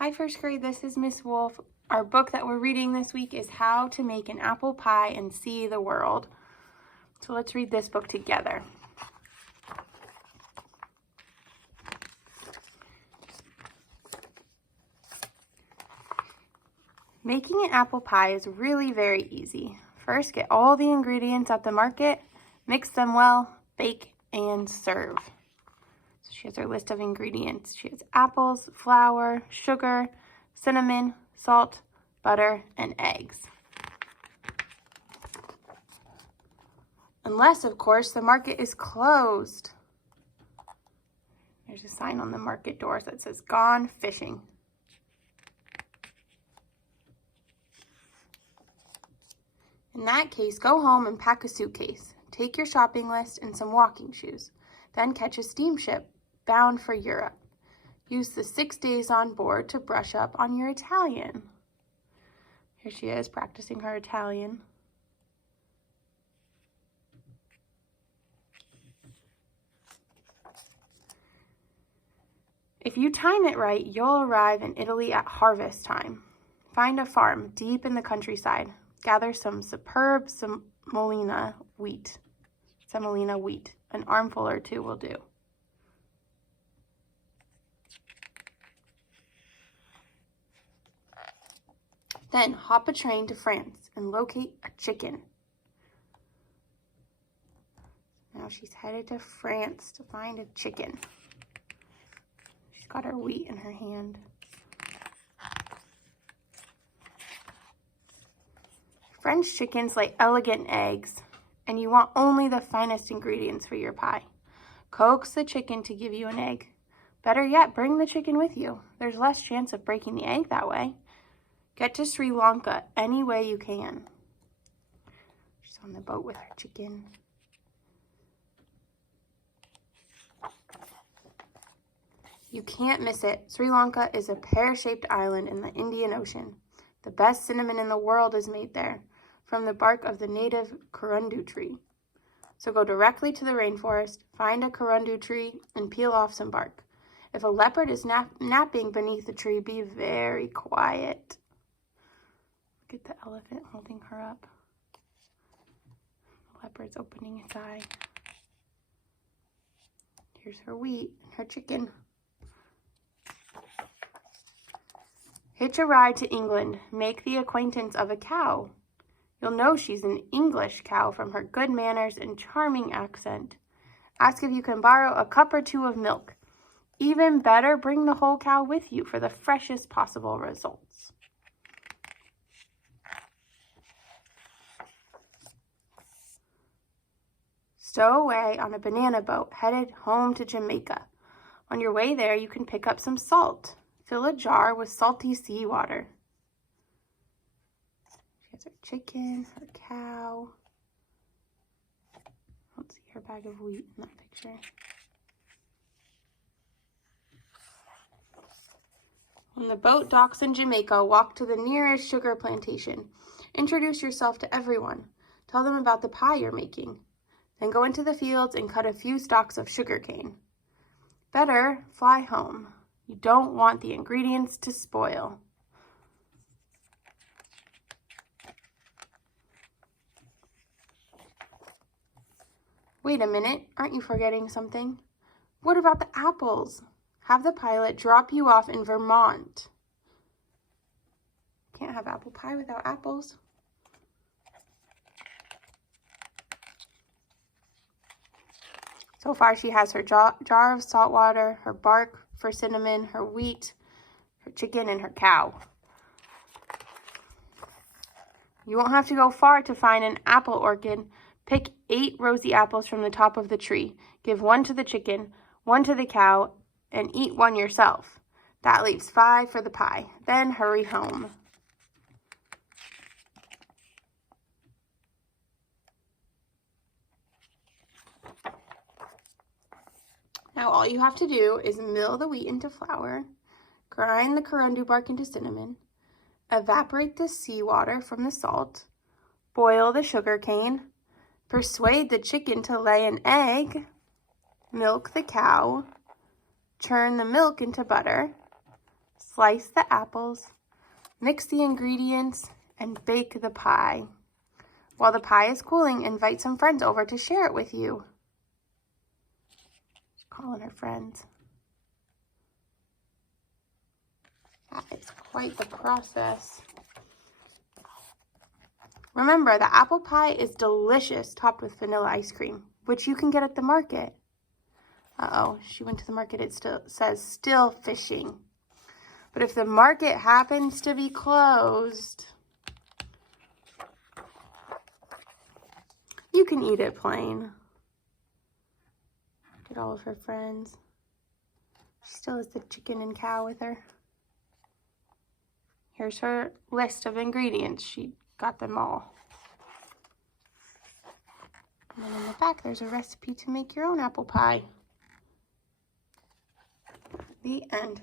Hi, first grade, this is Miss Wolf. Our book that we're reading this week is How to Make an Apple Pie and See the World. So let's read this book together. Making an apple pie is really very easy. First, get all the ingredients at the market, mix them well, bake, and serve. So she has her list of ingredients. She has apples, flour, sugar, cinnamon, salt, butter, and eggs. Unless, of course, the market is closed. There's a sign on the market doors that says, "Gone fishing." In that case, go home and pack a suitcase. Take your shopping list and some walking shoes. Then catch a steamship bound for Europe. Use the 6 days on board to brush up on your Italian. Here she is practicing her Italian. If you time it right, you'll arrive in Italy at harvest time. Find a farm deep in the countryside. Gather some superb semolina wheat. An armful or two will do. Then hop a train to France and locate a chicken. Now she's headed to France to find a chicken. She's got her wheat in her hand. French chickens lay elegant eggs, and you want only the finest ingredients for your pie. Coax the chicken to give you an egg. Better yet, bring the chicken with you. There's less chance of breaking the egg that way. Get to Sri Lanka any way you can. She's on the boat with her chicken. You can't miss it. Sri Lanka is a pear-shaped island in the Indian Ocean. The best cinnamon in the world is made there, from the bark of the native corundu tree. So go directly to the rainforest, find a corundu tree, and peel off some bark. If a leopard is napping beneath the tree, be very quiet. Look at the elephant holding her up. The leopard's opening its eye. Here's her wheat and her chicken. Hitch a ride to England. Make the acquaintance of a cow. You'll know she's an English cow from her good manners and charming accent. Ask if you can borrow a cup or two of milk. Even better, bring the whole cow with you for the freshest possible results. Stow away on a banana boat headed home to Jamaica. On your way there, you can pick up some salt. Fill a jar with salty seawater. She has her chicken, her cow. Let's see her bag of wheat in that picture. When the boat docks in Jamaica, walk to the nearest sugar plantation. Introduce yourself to everyone. Tell them about the pie you're making. Then go into the fields and cut a few stalks of sugar cane. Better fly home. You don't want the ingredients to spoil. Wait a minute, aren't you forgetting something? What about the apples? Have the pilot drop you off in Vermont. Can't have apple pie without apples. So far, she has her jar of salt water, her bark for cinnamon, her wheat, her chicken, and her cow. You won't have to go far to find an apple orchard. Pick 8 rosy apples from the top of the tree. Give 1 to the chicken, 1 to the cow, and eat 1 yourself. That leaves 5 for the pie. Then hurry home. Now all you have to do is mill the wheat into flour, grind the corundu bark into cinnamon, evaporate the seawater from the salt, boil the sugar cane, persuade the chicken to lay an egg, milk the cow, churn the milk into butter, Slice the apples, mix the ingredients, and bake the pie. While the pie is cooling, invite some friends over to share it with you. She's calling her friends. That is quite the process. Remember, the apple pie is delicious topped with vanilla ice cream, which you can get at the market. Uh-oh, she went to the market. It still says still fishing. But if the market happens to be closed, you can eat it plain. Get all of her friends. She still has the chicken and cow with her. Here's her list of ingredients. She got them all. And then in the back, there's a recipe to make your own apple pie. The end.